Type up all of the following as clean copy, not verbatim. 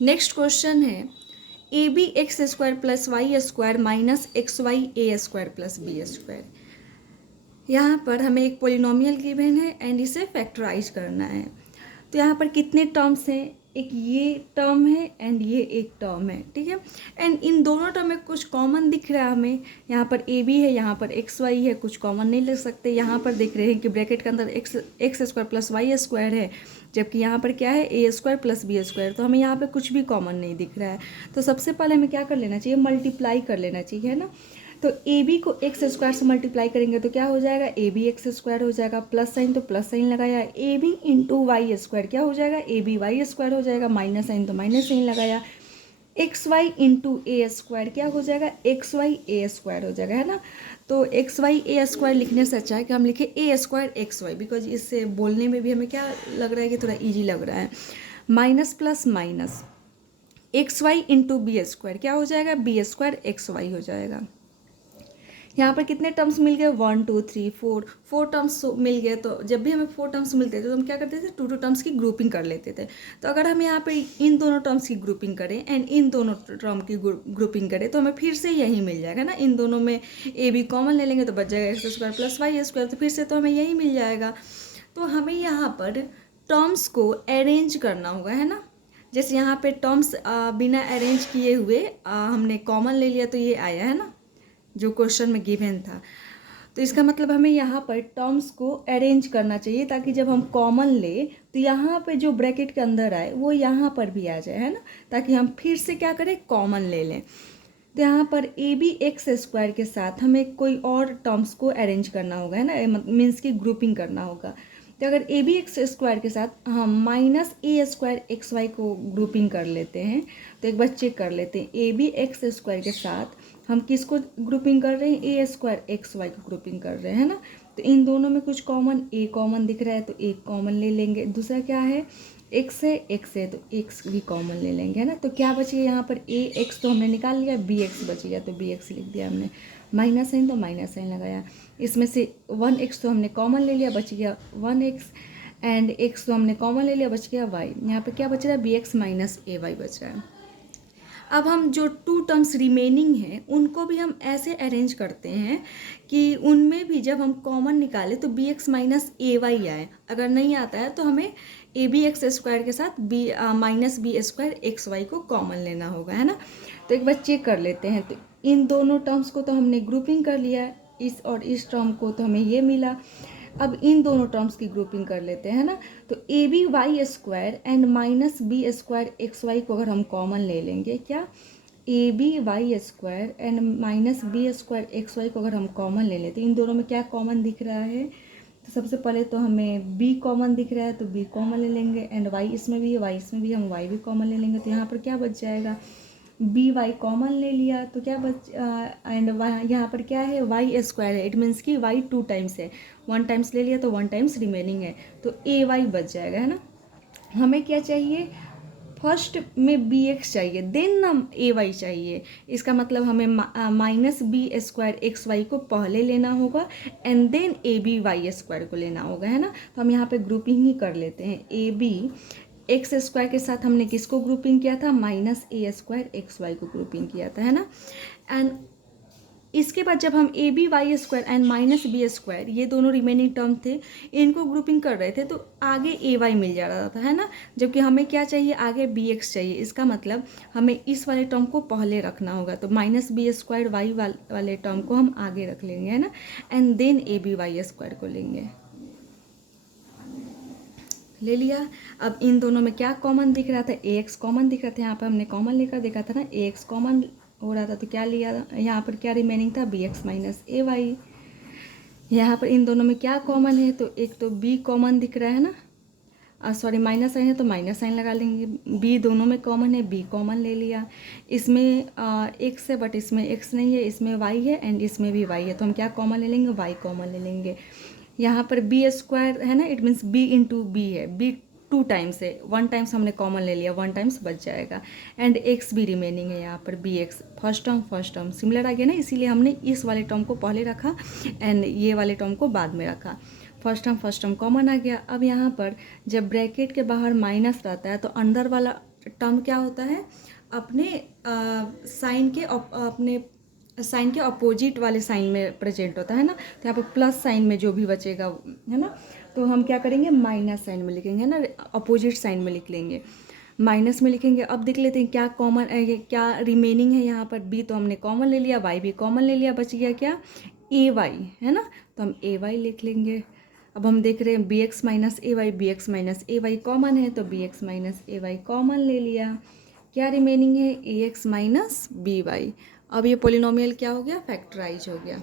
Next question है A B x square plus Y square minus x Y A square plus B square. यहाँ पर हमें एक polynomial given है and इसे फैक्टराइज करना है। तो यहाँ पर कितने टर्म्स हैं, एक ये टर्म है एंड ये एक टर्म है, ठीक है। एंड इन दोनों टर्म में कुछ कॉमन दिख रहा है हमें, यहाँ पर ए बी है, यहाँ पर एक्स वाई है, कुछ कॉमन नहीं ले सकते। यहाँ पर देख रहे हैं कि ब्रैकेट के अंदर X square plus Y square है, जबकि यहाँ पर क्या है ए स्क्वायर प्लस बी स्क्वायर। तो हमें यहाँ पर कुछ भी कॉमन नहीं दिख रहा है। तो सबसे पहले हमें क्या कर लेना चाहिए, मल्टीप्लाई कर लेना चाहिए, है ना। तो ए बी को एक्स स्क्वायर से मल्टीप्लाई करेंगे तो क्या हो जाएगा, ए बी एक्स स्क्वायर हो जाएगा, प्लस साइन तो प्लस साइन लगाया, a B into y square क्या हो जाएगा, ए बी वाई स्क्वायर हो जाएगा, माइनस साइन तो माइनस साइन लगाया, x y into a square क्या हो जाएगा, एक्स वाई ए स्क्वायर हो जाएगा, है ना। तो एक्स वाई ए स्क्वायर लिखने से अच्छा है कि हम लिखें ए स्क्वायर एक्स वाई, बिकॉज इससे बोलने में भी हमें क्या लग रहा है कि थोड़ा ईजी लग रहा है। Minus plus minus x y into b square क्या हो जाएगा, बी स्क्वायर एक्स वाई हो जाएगा। यहाँ पर कितने टर्म्स मिल गए, 1 2 3 4 टर्म्स मिल गए। तो जब भी हमें 4 टर्म्स मिलते थे तो हम क्या करते थे, 2 टर्म्स की ग्रुपिंग कर लेते थे। तो अगर हम यहाँ पे इन दोनों टर्म्स की ग्रुपिंग करें एंड इन दोनों टर्म की ग्रुपिंग करें तो हमें फिर से यही मिल जाएगा ना। इन दोनों में ए बी कॉमन ले लेंगे तो बच जाएगा x square plus Y square, तो फिर से तो हमें यही मिल जाएगा। तो हमें यहाँ पर टर्म्स को अरेंज करना होगा, है ना। जैसे यहाँ पे टर्म्स बिना अरेंज किए हुए हमने कॉमन ले लिया तो ये आया, है ना, जो क्वेश्चन में गिवन था। तो इसका मतलब हमें यहाँ पर टर्म्स को अरेंज करना चाहिए ताकि जब हम कॉमन ले तो यहाँ पे जो ब्रैकेट के अंदर आए वो यहाँ पर भी आ जाए, है ना, ताकि हम फिर से क्या करें, कॉमन ले लें। तो यहाँ पर ए बी एक्स स्क्वायर के साथ हमें कोई और टर्म्स को अरेंज करना होगा, है ना, मीन्स की ग्रुपिंग करना होगा। तो अगर ए बी एक्स स्क्वायर के साथ हम minus a square x y को ग्रुपिंग कर लेते हैं तो एक बार चेक कर लेते हैं, ए बी एक्स स्क्वायर के साथ हम किसको ग्रुपिंग कर रहे हैं, ए स्क्वायर एक्स वाई को ग्रुपिंग कर रहे हैं, है ना। तो इन दोनों में कुछ कॉमन, ए कॉमन दिख रहा है तो एक कॉमन ले लेंगे। दूसरा क्या है, एक्स है तो एक्स भी कॉमन ले लेंगे, है ना। तो क्या बचेगा यहाँ पर, ए एक्स तो हमने निकाल लिया, बी एक्स बच गया तो बी एक्स लिख दिया हमने, माइनस साइन तो माइनस साइन लगाया। इसमें से 1 एक्स तो हमने कॉमन ले लिया, बच गया 1 एक्स, एंड एक्स तो हमने कॉमन ले लिया, बच गया वाई। यहाँ पर क्या बच रहा है, B X minus A Y बच रहा है। अब हम जो 2 टर्म्स रिमेनिंग हैं उनको भी हम ऐसे अरेंज करते हैं कि उनमें भी जब हम कॉमन निकालें तो B X minus A Y आए। अगर नहीं आता है तो हमें ए बी एक्स स्क्वायर के साथ b minus B square x y को कॉमन लेना होगा, है ना। तो एक बार चेक कर लेते हैं। तो इन दोनों टर्म्स को तो हमने ग्रुपिंग कर लिया, इस और इस टर्म को तो हमें ये मिला। अब इन दोनों टर्म्स की ग्रुपिंग कर लेते हैं ना। तो a b y square and minus B square x y को अगर हम कॉमन ले लेंगे, क्या, a b y square and minus B square x y को अगर हम कॉमन ले लेते हैं, इन दोनों में क्या कॉमन दिख रहा है, तो सबसे पहले तो हमें b कॉमन दिख रहा है तो b कॉमन ले लेंगे, एंड y इसमें भी है, y इसमें भी, हम y भी कॉमन ले लेंगे। तो यहाँ पर क्या बच जाएगा, बी वाई कॉमन ले लिया तो क्या बच, एंड यहाँ पर क्या है, वाई स्क्वायर है, इट मीन्स कि वाई 2 टाइम्स है, 1 टाइम्स ले लिया तो 1 टाइम्स रिमेनिंग है, तो ए वाई बच जाएगा, है ना। हमें क्या चाहिए, फर्स्ट में बी एक्स चाहिए, देन ना ए वाई चाहिए। इसका मतलब हमें minus B square x y को पहले लेना होगा and then a b y square को लेना होगा, है ना। तो हम यहाँ पे ग्रुपिंग ही कर लेते हैं, ए बी एक्स स्क्वायर के साथ हमने किसको ग्रुपिंग किया था, minus a square x y को ग्रुपिंग किया था, है ना। एंड इसके बाद जब हम a b y square and minus B square, ये दोनों रिमेनिंग टर्म थे, इनको ग्रुपिंग कर रहे थे तो आगे ए वाई मिल जा रहा था, है ना। जबकि हमें क्या चाहिए, आगे बी एक्स चाहिए। इसका मतलब हमें इस वाले टर्म को पहले रखना होगा, तो माइनस बी स्क्वायर वाई वाले टर्म को हम आगे रख लेंगे, है ना, and then a b y square को लेंगे, ले लिया। अब इन दोनों में क्या कॉमन दिख रहा था, ए एक्स कॉमन दिख रहा था, यहाँ पर हमने कॉमन लेकर देखा था ना, ए एक्स कॉमन हो रहा था तो क्या लिया, यहाँ पर क्या रिमेनिंग था, B X minus A Y. यहाँ पर इन दोनों में क्या कॉमन है, तो एक तो बी कॉमन दिख रहा है ना, सॉरी माइनस साइन है तो माइनस साइन लगा लेंगे, बी दोनों में कॉमन है, बी कॉमन ले लिया। इसमें एक्स है बट इसमें एक्स नहीं है, इसमें वाई है एंड इसमें भी वाई है, तो हम क्या कॉमन ले लेंगे, वाई कॉमन ले लेंगे। यहाँ पर बी स्क्वायर है ना, it means b into b है, बी 2 टाइम्स है, 1 टाइम्स हमने कॉमन ले लिया, 1 टाइम्स बच जाएगा, एंड एक्स भी रिमेनिंग है यहाँ पर, B X first term similar आ गया ना, इसीलिए हमने इस वाले टर्म को पहले रखा एंड ये वाले टर्म को बाद में रखा। फर्स्ट टर्म कॉमन आ गया। अब यहाँ पर जब ब्रैकेट के बाहर माइनस रहता है तो अंदर वाला टर्म क्या होता है, अपने साइन के अपोजिट वाले साइन में प्रेजेंट होता है ना। तो यहाँ पर प्लस साइन में जो भी बचेगा, है ना, तो हम क्या करेंगे, माइनस साइन में लिखेंगे, है ना, अपोजिट साइन में लिख लेंगे, माइनस में लिखेंगे। अब देख लेते हैं क्या कॉमन क्या रिमेनिंग है यहाँ पर। बी तो हमने कॉमन ले लिया, वाई भी कॉमन ले लिया, बच गया क्या, ए वाई, है ना, तो हम ए वाई लिख लेंगे। अब हम देख रहे हैं B X minus A Y, B X minus A Y common है, तो B X minus A Y common ले लिया। क्या रिमेनिंग है, A x minus B Y. अब ये पोलिनोमियल क्या हो गया, फैक्टराइज हो गया।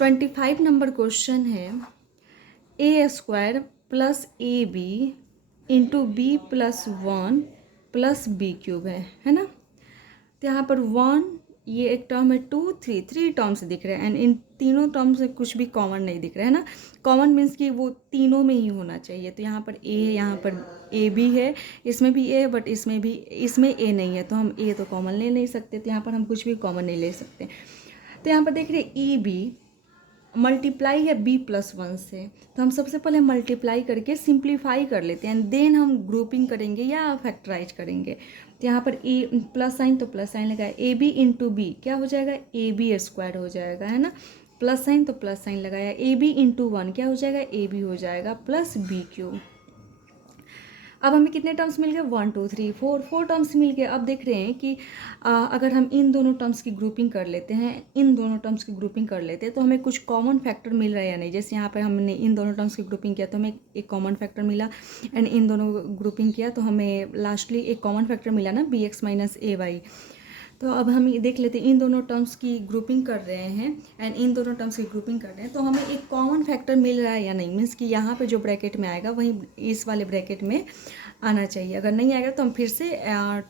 25 नंबर क्वेश्चन है, ए square plus A B into B plus 1 plus B cube है ना। तो यहाँ पर 1, ये एक टर्म है, 2, 3 टर्म्स दिख रहे हैं, एंड इन तीनों टर्म्स से कुछ भी कॉमन नहीं दिख रहा है ना। कॉमन मीन्स कि वो तीनों में ही होना चाहिए। तो यहाँ पर ए है, यहाँ पर ए भी है, इसमें भी ए है, बट इसमें ए नहीं है, तो हम ए तो कॉमन ले नहीं सकते, तो यहाँ पर हम कुछ भी कॉमन नहीं ले सकते। तो यहाँ पर देख रहे ई बी मल्टीप्लाई है बी प्लस 1 से, तो हम सबसे पहले मल्टीप्लाई करके सिंप्लीफाई कर लेते हैं, देन हम ग्रुपिंग करेंगे या फैक्टराइज करेंगे। तो यहाँ पर ए प्लस साइन, तो प्लस साइन लगाया, ए बी इंटू बी क्या हो जाएगा, ए बी स्क्वायर हो जाएगा, है ना, प्लस साइन तो प्लस साइन लगाया, ए बी इंटू 1 क्या हो जाएगा, ए बी हो जाएगा, प्लस बी क्यूब। अब हमें कितने टर्म्स मिल गए, 1 2 3 4 टर्म्स मिल गए। अब देख रहे हैं कि अगर हम इन दोनों टर्म्स की ग्रुपिंग कर लेते हैं, इन दोनों टर्म्स की ग्रुपिंग कर लेते हैं, तो हमें कुछ कॉमन फैक्टर मिल रहा है या नहीं। जैसे यहाँ पर हमने इन दोनों टर्म्स की ग्रुपिंग किया तो हमें एक कॉमन फैक्टर मिला, एंड इन दोनों ग्रुपिंग किया तो हमें लास्टली एक कॉमन फैक्टर मिला ना, B X minus A Y. तो अब हम देख लेते हैं इन दोनों टर्म्स की ग्रुपिंग कर रहे हैं, एंड इन दोनों टर्म्स की ग्रुपिंग कर रहे हैं, तो हमें एक कॉमन फैक्टर मिल रहा है या नहीं। मीन्स कि यहाँ पे जो ब्रैकेट में आएगा वहीं इस वाले ब्रैकेट में आना चाहिए। अगर नहीं आएगा तो हम फिर से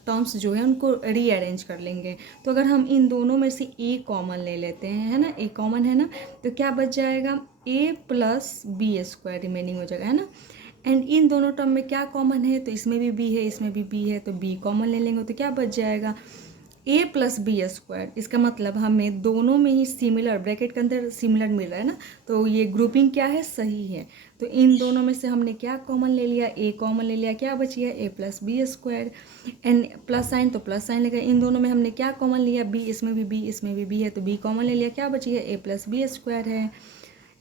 टर्म्स जो है उनको रीअरेंज कर लेंगे। तो अगर हम इन दोनों में से ए कॉमन ले लेते हैं, है ना, ए कॉमन है ना, तो क्या बच जाएगा, ए प्लस बी स्क्वायर रिमेनिंग हो जाएगा, है ना। एंड इन दोनों टर्म में क्या कॉमन है, तो इसमें भी बी है, इसमें भी बी है, तो बी कॉमन ले लेंगे, तो क्या बच जाएगा, ए प्लस बी स्क्वायर। इसका मतलब हमें दोनों में ही सिमिलर, ब्रैकेट के अंदर सिमिलर मिल रहा है ना, तो ये ग्रुपिंग क्या है, सही है। तो इन दोनों में से हमने क्या कॉमन ले लिया, ए कॉमन ले लिया, क्या बच गया, A plus B square, and plus sign तो प्लस साइन लगा। इन दोनों में हमने क्या कॉमन लिया, बी, इसमें भी बी, इसमें भी बी है, तो बी कॉमन ले लिया, क्या बच गया, ए प्लस बी स्क्वायर है।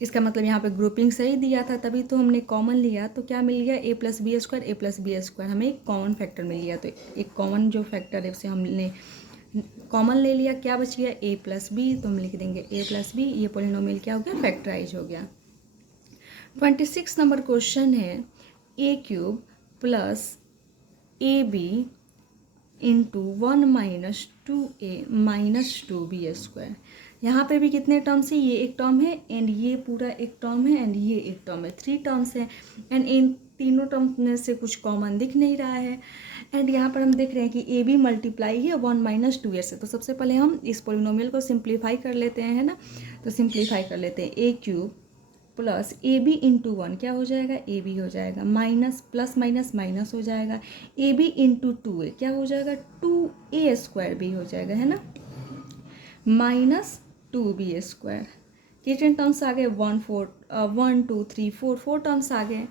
इसका मतलब यहाँ पे ग्रुपिंग सही दिया था, तभी तो हमने कॉमन लिया, तो क्या मिल गया, A plus B square, A plus B square, हमें एक कॉमन फैक्टर मिल गया। तो एक कॉमन जो फैक्टर है उसे हमने कॉमन ले लिया, क्या बच गया, ए प्लस बी, तो हम लिख देंगे ए प्लस बी। ये पोलिनोमियल क्या हो गया, फैक्टराइज हो गया। 26 नंबर क्वेश्चन है, A cube plus A B into 1 minus 2a minus 2b square. यहाँ पे भी कितने टर्म्स है, ये एक टर्म है, एंड ये पूरा एक टर्म है, एंड ये एक टर्म है, 3 टर्म्स है, एंड इन तीनों टर्म्स में से कुछ कॉमन दिख नहीं रहा है। एंड यहाँ पर हम देख रहे हैं कि ए बी मल्टीप्लाई है 1 माइनस 2a से, तो सबसे पहले हम इस पोलिनोमियल को सिंप्लीफाई कर लेते हैं, है ना। तो सिंप्लीफाई कर लेते हैं, A cube plus A B into 1 क्या हो जाएगा, ए बी हो जाएगा, माइनस प्लस माइनस माइनस हो जाएगा, ए बी इंटू 2a क्या हो जाएगा, 2a स्क्वायर बी हो जाएगा, है ना, माइनस 2b स्क्वायर। कितने टर्म्स आ गए, 1 2 3 4 टर्म्स आ गए।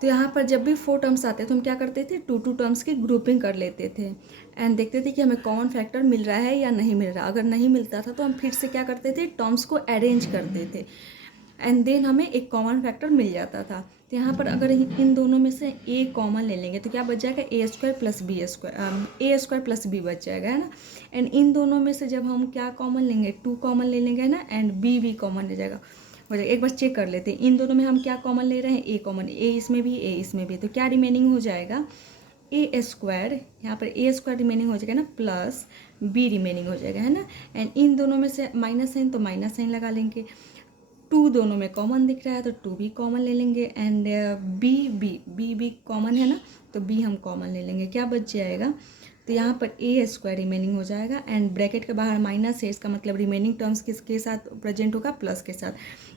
तो यहाँ पर जब भी 4 टर्म्स आते तो हम क्या करते थे, 2 टर्म्स की ग्रुपिंग कर लेते थे, एंड देखते थे कि हमें कॉमन फैक्टर मिल रहा है या नहीं मिल रहा। अगर नहीं मिलता था तो हम फिर से क्या करते थे, टर्म्स को अरेंज करते थे, एंड देन हमें एक कॉमन फैक्टर मिल जाता था। तो यहाँ पर अगर इन दोनों में से ए कॉमन ले लेंगे तो क्या बच जाएगा, a square plus B square, A square plus B बच जाएगा, है ना। एंड इन दोनों में से जब हम क्या कॉमन लेंगे, 2 कॉमन ले लेंगे, है ना, एंड बी भी कॉमन ले जाएगा, हो जाएगा। एक बार चेक कर लेते हैं, इन दोनों में हम क्या कॉमन ले रहे हैं, ए कॉमन, ए इसमें भी, ए इसमें भी, तो क्या रिमेनिंग हो जाएगा, ए स्क्वायर, यहाँ पर ए स्क्वायर रिमेनिंग हो जाएगा ना, प्लस बी रिमेनिंग हो जाएगा, है ना। एंड इन दोनों में से माइनस साइन तो माइनस साइन लगा लेंगे, 2 दोनों में कॉमन दिख रहा है तो 2 भी कॉमन ले लेंगे, एंड बी कॉमन है ना, तो बी हम कॉमन ले लेंगे, क्या बच जाएगा, तो यहाँ पर ए स्क्वायर रिमेनिंग हो जाएगा, एंड ब्रैकेट के बाहर माइनस है, इसका मतलब रिमेनिंग टर्म्स किसके साथ प्रेजेंट होगा, प्लस के साथ,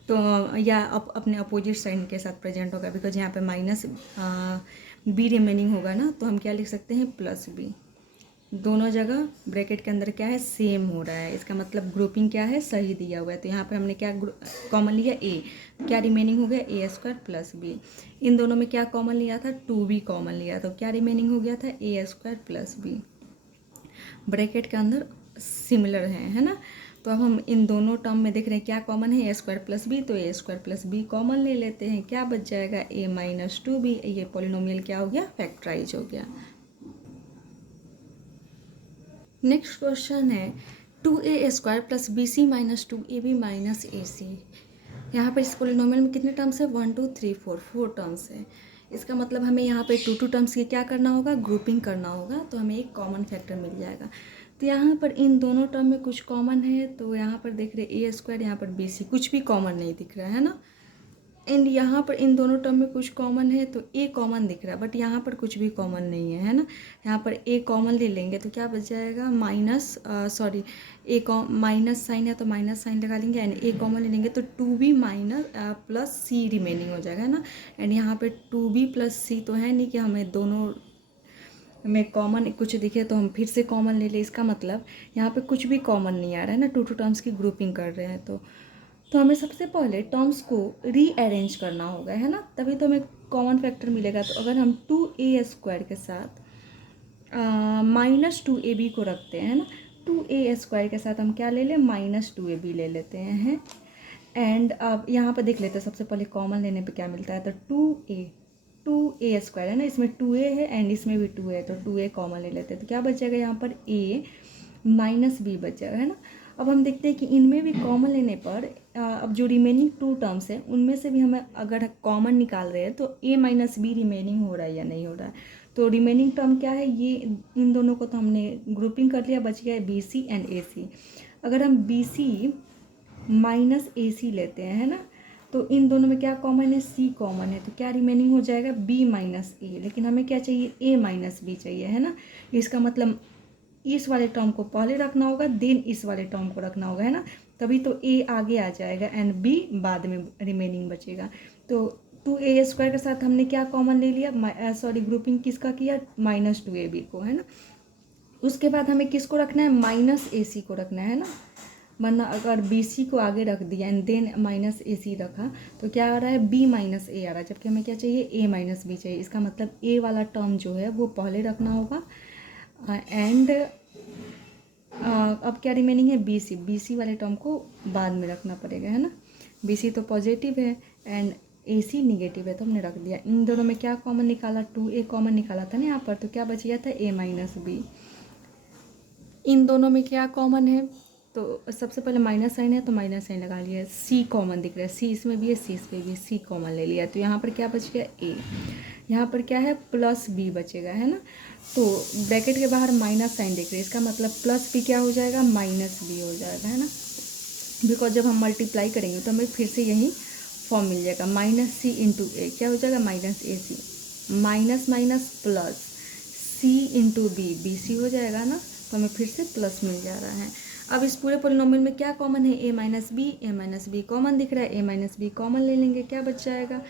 तो या अपने अपोजिट साइन के साथ प्रेजेंट होगा, बिकॉज यहाँ पे माइनस बी रिमेनिंग होगा ना, तो हम क्या लिख सकते हैं, प्लस बी। दोनों जगह ब्रैकेट के अंदर क्या है, सेम हो रहा है, इसका मतलब ग्रुपिंग क्या है, सही दिया हुआ है। तो यहाँ पर हमने क्या कॉमन लिया, ए, क्या रिमेनिंग हो गया, ए स्क्वायर प्लस बी। इन दोनों में क्या कॉमन लिया था, 2b कॉमन लिया, तो क्या रिमेनिंग हो गया था, ए स्क्वायर प्लस बी। ब्रैकेट के अंदर सिमिलर है ना। तो अब हम इन दोनों टर्म में देख रहे हैं क्या कॉमन है, ए स्क्वायर प्लस बी, तो a square plus B common ले लेते हैं, क्या बच जाएगा, ए माइनस 2b। ये पॉलिनोमियल क्या हो गया, फैक्टराइज हो गया। नेक्स्ट क्वेश्चन है 2a square plus B C minus 2ab minus A C. यहाँ पर इस पॉलिनोमियल में कितने टर्म्स है, 1 2 3 4, 4 टर्म्स है। इसका मतलब हमें यहाँ पे 2 टर्म्स की क्या करना होगा, ग्रुपिंग करना होगा, तो हमें एक कॉमन फैक्टर मिल जाएगा। तो यहाँ पर इन दोनों टर्म में कुछ कॉमन है, तो यहाँ पर देख रहे ए स्क्वायर, यहाँ पर बी सी, कुछ भी कॉमन नहीं दिख रहा है ना। एंड यहाँ पर इन दोनों टर्म में कुछ कॉमन है, तो ए कॉमन दिख रहा है, बट यहाँ पर कुछ भी कॉमन नहीं है ना। यहाँ पर ए कॉमन ले लेंगे तो क्या बच जाएगा, माइनस माइनस साइन है तो माइनस साइन लगा लेंगे, एंड ए कॉमन ले लेंगे तो 2b माइनस प्लस सी रिमेनिंग हो जाएगा ना। एंड यहाँ पे 2b प्लस सी तो है नहीं कि हमें दोनों में कॉमन कुछ दिखे तो हम फिर से कॉमन ले लें। इसका मतलब यहाँ पे कुछ भी कॉमन नहीं आ रहा है ना, 2 टर्म्स की ग्रुपिंग कर रहे हैं। तो हमें सबसे पहले टर्म्स को रीअरेंज करना होगा, है ना, तभी तो हमें कॉमन फैक्टर मिलेगा। तो अगर हम 2a स्क्वायर के साथ माइनस 2ab को रखते हैं ना, 2a स्क्वायर के साथ हम क्या ले लें, माइनस 2ab ले लेते हैं। एंड अब यहाँ पर देख लेते हैं, सबसे पहले कॉमन लेने पे क्या मिलता है, तो 2a स्क्वायर है ना, इसमें 2a है एंड इसमें भी 2a है, तो 2a कॉमन ले लेते हैं। तो क्या बचेगा यहाँ पर, a माइनस b बच जाएगा, है ना। अब हम देखते हैं कि इनमें भी कॉमन लेने पर अब जो रिमेनिंग 2 टर्म्स हैं उनमें से भी हमें अगर कॉमन निकाल रहे हैं तो a माइनस बी रिमेनिंग हो रहा है या नहीं हो रहा है। तो रिमेनिंग टर्म क्या है, ये इन दोनों को तो हमने ग्रुपिंग कर लिया, बच गया बी सी एंड ए सी। अगर हम बी सी माइनस ए सी लेते हैं, है ना, तो इन दोनों में क्या कॉमन है, सी कॉमन है, तो क्या रिमेनिंग हो जाएगा, बी माइनस ए। लेकिन हमें क्या चाहिए, ए माइनस बी चाहिए, है ना। इसका मतलब इस वाले टर्म को पहले रखना होगा, देन इस वाले टर्म को रखना होगा, है ना, तभी तो ए आगे आ जाएगा एंड बी बाद में रिमेनिंग बचेगा। तो 2a स्क्वायर के साथ हमने क्या कॉमन ले लिया, ग्रुपिंग किसका किया, माइनस 2ab को, है ना। उसके बाद हमें किसको रखना है, माइनस ए सी को रखना है ना, वरना अगर बी सी को आगे रख दिया एंड देन माइनस ए सी रखा तो क्या आ रहा है, बी माइनस ए आ रहा है, जबकि हमें क्या चाहिए, ए माइनस बी चाहिए। इसका मतलब ए वाला टर्म जो है वो पहले रखना होगा एंड अब क्या रिमेनिंग है, बी सी वाले टर्म को बाद में रखना पड़ेगा, है ना। बी सी तो पॉजिटिव है एंड ए सी निगेटिव है, तो हमने रख दिया। इन दोनों में क्या कॉमन निकाला, 2a कॉमन निकाला था ना यहाँ पर, तो क्या बच गया था, a माइनस बी। इन दोनों में क्या कॉमन है, तो सबसे पहले माइनस साइन है तो माइनस साइन लगा लिया, सी कॉमन दिख रहा है, सी इसमें भी है, सी इसमें भी है, सी कॉमन ले लिया। तो यहाँ पर क्या बच गया, ए, यहाँ पर क्या है, प्लस बी बचेगा, है ना। तो ब्रैकेट के बाहर माइनस साइन देख रहे हैं, इसका मतलब प्लस बी क्या हो जाएगा, माइनस बी हो जाएगा, है ना। बिकॉज जब हम मल्टीप्लाई करेंगे तो हमें फिर से यही फॉर्म मिल जाएगा, माइनस सी इंटू ए, क्या हो जाएगा, minus A c, minus minus plus C into B, B C हो जाएगा ना। तो हमें फिर से प्लस मिल जा रहा है। अब इस पूरे पॉलिनोमियल में क्या कॉमन है, ए माइनस बी कॉमन दिख रहा है, ए माइनस बी कॉमन ले लेंगे, क्या बच जाएगा,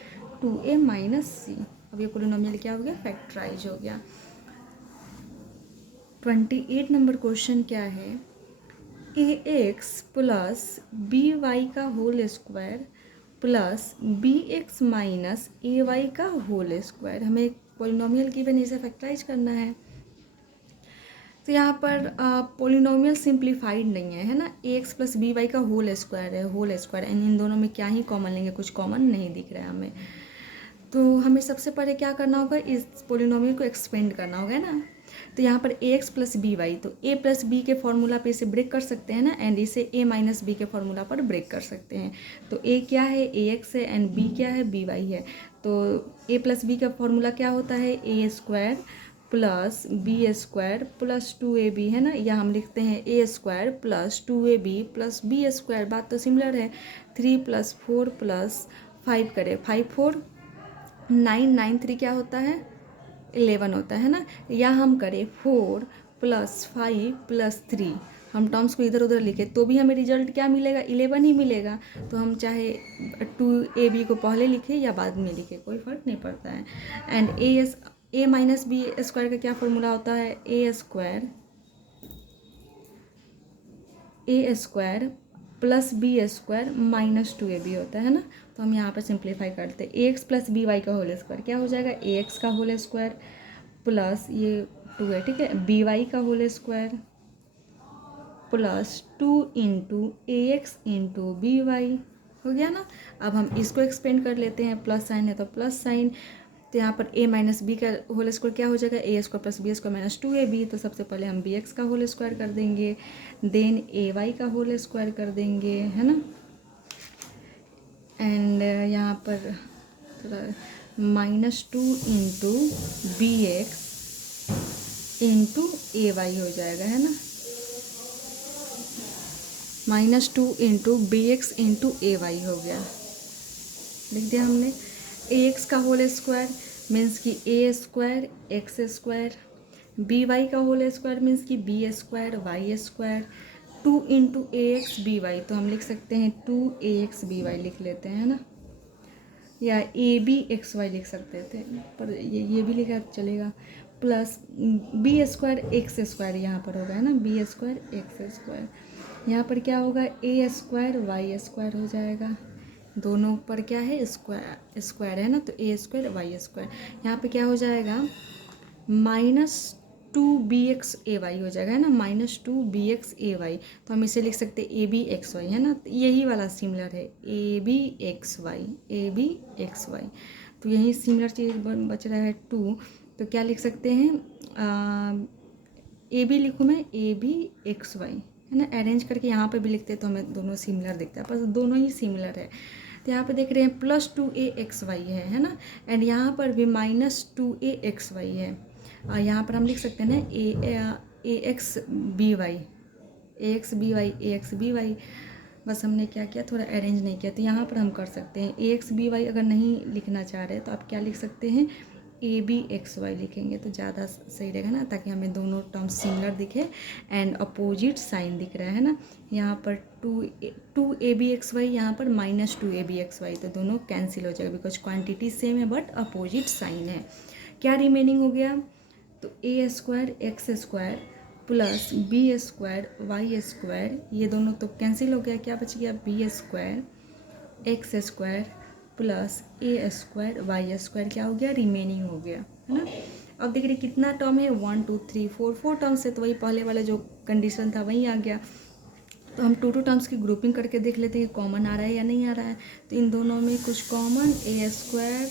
2a माइनस सी। अब ये पॉलिनोमियल क्या हो गया, फैक्टराइज हो गया। 28 नंबर क्वेश्चन क्या है, A X plus B Y का whole square plus B X minus A Y का होल स्क्वायर। हमें एक पॉलिनोमियल गिवन, इसे फैक्टराइज करना है। तो यहाँ पर पॉलिनोमियल सिंप्लीफाइड नहीं है ना, ए एक्स प्लस बी वाई का होल स्क्वायर है, होल स्क्वायर, एंड इन दोनों में क्या ही कॉमन लेंगे, कुछ कॉमन नहीं दिख रहा है हमें। तो हमें सबसे पहले क्या करना होगा, इस पॉलिनोमियल को एक्सपेंड करना होगा ना। तो यहाँ पर A X plus B Y, तो ए प्लस बी के फॉर्मूला पे इसे ब्रेक कर सकते हैं ना, एंड इसे ए माइनस बी के फॉर्मूला पर ब्रेक कर सकते हैं। तो ए क्या है, ए एक्स है, एंड बी क्या है, बी वाई है। तो ए प्लस बी का फॉर्मूला क्या होता है, ए square plus B square plus 2ab, है ना, या हम लिखते हैं a square plus 2ab plus B square, बात तो सिमिलर है। 3 + 4 + 5 करें, 5 4 9, 9 3 क्या होता है, 11 होता है ना। या हम करें 4 + 5 + 3, हम टर्म्स को इधर उधर लिखे तो भी हमें रिजल्ट क्या मिलेगा, 11 ही मिलेगा। तो हम चाहे 2ab को पहले लिखे या बाद में लिखे, कोई फ़र्क नहीं पड़ता है। And A minus B square का क्या फॉर्मूला होता है, ए स्क्वायर ए square plus B square minus 2ab होता है ना। तो हम यहाँ पर सिंप्लीफाई करते हैं, ए एक्स प्लस बी वाई का होल स्क्वायर क्या हो जाएगा, ए एक्स का होल स्क्वायर प्लस ये 2 है, ठीक है, बी वाई का whole square plus 2 into a x into B Y हो गया ना। अब हम इसको एक्सपेंड कर लेते हैं, प्लस साइन है तो प्लस साइन, तो यहाँ पर a माइनस बी का होल स्क्वायर क्या हो जाएगा, a square plus B square minus 2ab। तो सबसे पहले हम बी एक्स का होल स्क्वायर कर देंगे, देन ए वाई का होल स्क्वायर कर देंगे, है ना। एंड यहाँ पर -2 into b x into a y हो जाएगा, है ना, -2 into b x into a y हो गया, लिख दिया हमने। ए एक्स का होल स्क्वायर मीन्स कि a square x square, b Y का होल स्क्वायर मीन्स कि b square y square, 2 into a x b Y, तो हम लिख सकते हैं 2ax by लिख लेते हैं, है ना, या ए बी एक्स वाई लिख सकते थे, पर ये भी लिखा चलेगा, plus B square x square यहाँ पर होगा, है ना, बी स्क्वायर एक्स स्क्वायर, यहाँ पर क्या होगा, ए स्क्वायर वाई स्क्वायर हो जाएगा, दोनों ऊपर क्या है स्क्वायर स्क्वायर है ना, तो ए स्क्वायर वाई स्क्वायर, यहाँ पे क्या हो जाएगा -2bx ay हो जाएगा, है ना, -2bx ay। तो हम इसे लिख सकते हैं ए बी एक्स वाई, है ना, तो यही वाला सिमिलर है ए बी एक्स वाई, तो यही सिमिलर चीज़ बच रहा है 2, तो क्या लिख सकते हैं, ए बी लिखूँ मैं ए बी एक्स वाई, है ना, अरेंज करके यहाँ पे भी लिखते हैं तो हमें दोनों सिमिलर दिखता है, पर दोनों ही सिमिलर है। तो यहाँ पे देख रहे हैं +2ax y है ना, एंड यहाँ पर भी -2ax y है, और यहाँ पर हम लिख सकते हैं ना ए एक्स बी वाई, बस हमने क्या किया, थोड़ा अरेंज नहीं किया, तो यहाँ पर हम कर सकते हैं ए एक्स बी वाई, अगर नहीं लिखना चाह रहे तो आप क्या लिख सकते हैं, ए बी एक्स वाई लिखेंगे तो ज़्यादा सही रहेगा ना, ताकि हमें दोनों टर्म सिमिलर दिखे एंड अपोजिट साइन दिख रहा है ना। यहाँ पर 2ab xy, यहाँ पर -2ab xy, तो दोनों कैंसिल हो जाएगा बिकॉज क्वांटिटी सेम है बट अपोजिट साइन है। क्या रिमेनिंग हो गया, तो a square x square plus B square y square, ये दोनों तो कैंसिल हो गया, क्या बच गया, b square x square plus a square y square क्या हो गया, रिमेनिंग हो गया, है ना। अब देख रहे कितना टर्म है, 1 2 3 4 टर्म्स है, तो वही पहले वाला जो कंडीशन था वही आ गया। तो हम 2 टर्म्स की ग्रुपिंग करके देख लेते हैं कॉमन आ रहा है या नहीं आ रहा है। तो इन दोनों में कुछ common, a square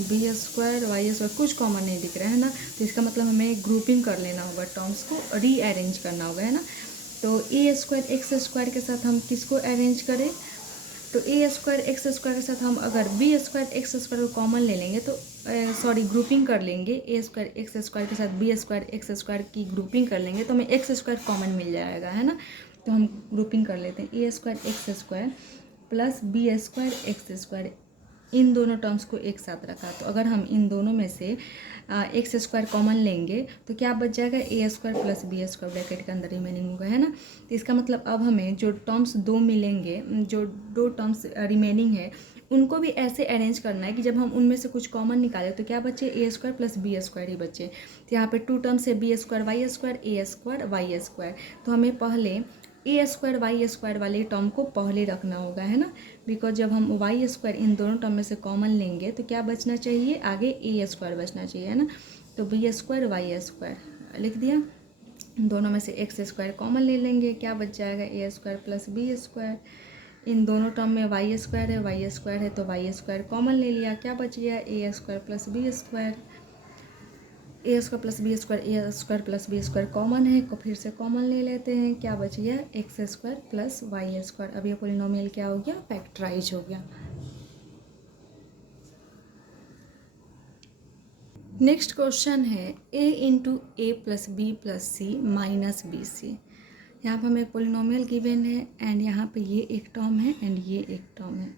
b square y square, कुछ कॉमन नहीं दिख रहा है ना, तो इसका मतलब हमें ग्रुपिंग कर लेना होगा, टर्म्स को रीअरेंज करना होगा, है ना। तो ए स्क्वायर एक्स स्क्वायर के साथ हम किसको अरेंज करें, तो ए स्क्वायर एक्स स्क्वायर के साथ हम अगर बी स्क्वायर एक्स स्क्वायर को कॉमन ले लेंगे तो ग्रुपिंग कर लेंगे, ए स्क्वायर एक्स स्क्वायर के साथ बी स्क्वायर एक्स स्क्वायर की ग्रुपिंग कर लेंगे तो हमें एक्स स्क्वायर कॉमन मिल जाएगा, है ना। तो हम ग्रुपिंग कर लेते हैं, a square x square plus B square x square, इन दोनों टर्म्स को एक साथ रखा, तो अगर हम इन दोनों में से एक्स स्क्वायर कॉमन लेंगे तो क्या बच जाएगा, a square plus B square bracket के अंदर रिमेनिंग होगा, है ना। तो इसका मतलब अब हमें जो टर्म्स दो मिलेंगे, जो 2 टर्म्स रिमेनिंग है उनको भी ऐसे अरेंज करना है कि जब हम उनमें से कुछ कॉमन निकालें तो क्या बचे, ए स्क्वायर प्लस बी स्क्वायर ही बचे। तो यहाँ पे 2 टर्म्स है, बी स्क्वायर वाई स्क्वायर ए स्क्वायर वाई स्क्वायर, तो हमें पहले ए स्क्वायर वाई स्क्वायर वाले टर्म को पहले रखना होगा, है ना, बिकॉज जब हम वाई स्क्वायर इन दोनों टर्म में से कॉमन लेंगे तो क्या बचना चाहिए, आगे ए स्क्वायर बचना चाहिए, है ना। तो बी स्क्वायर वाई स्क्वायर लिख दिया, दोनों में से एक्स स्क्वायर कॉमन ले लेंगे, क्या बच जाएगा, a square plus B square, इन दोनों टर्म में वाई स्क्वायर है तो वाई स्क्वायर कॉमन ले लिया, क्या बच गया, a square plus B square, A square plus B square common है, को फिर से कॉमन ले लेते हैं, क्या बच गया, x square plus Y square. अब ये पॉलिनोमियल क्या हो गया, फैक्टराइज हो गया। नेक्स्ट क्वेश्चन है a into a plus b plus c minus b c. यहाँ पर हमें पॉलिनोमियल गिवन है एंड यहाँ पे ये एक टर्म है एंड ये एक टर्म है,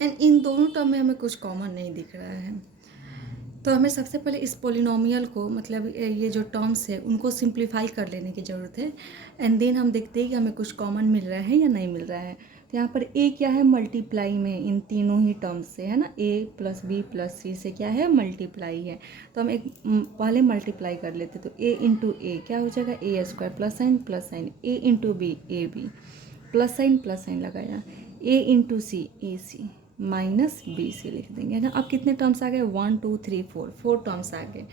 एंड इन दोनों टर्म में हमें कुछ कॉमन नहीं दिख रहा है। तो हमें सबसे पहले इस पॉलिनोमियल को, मतलब ये जो टर्म्स है उनको सिंप्लीफाई कर लेने की ज़रूरत है, एंड देन हम देखते हैं कि हमें कुछ कॉमन मिल रहा है या नहीं मिल रहा है। तो यहाँ पर ए क्या है, मल्टीप्लाई में इन तीनों ही टर्म्स से, है ना, ए प्लस बी प्लस सी से क्या है, मल्टीप्लाई है। तो हम एक पहले मल्टीप्लाई कर लेते, तो ए इंटू ए क्या हो जाएगा, a square plus sign a into b a b plus sign लगाया, a into c a c minus b c लिख देंगे, है ना। अब कितने टर्म्स आ गए, 1 2 3 4 टर्म्स आ गए।